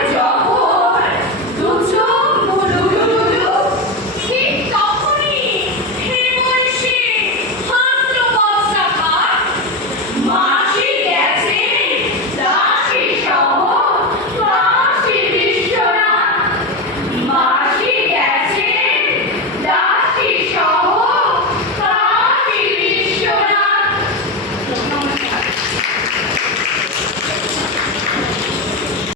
来，去。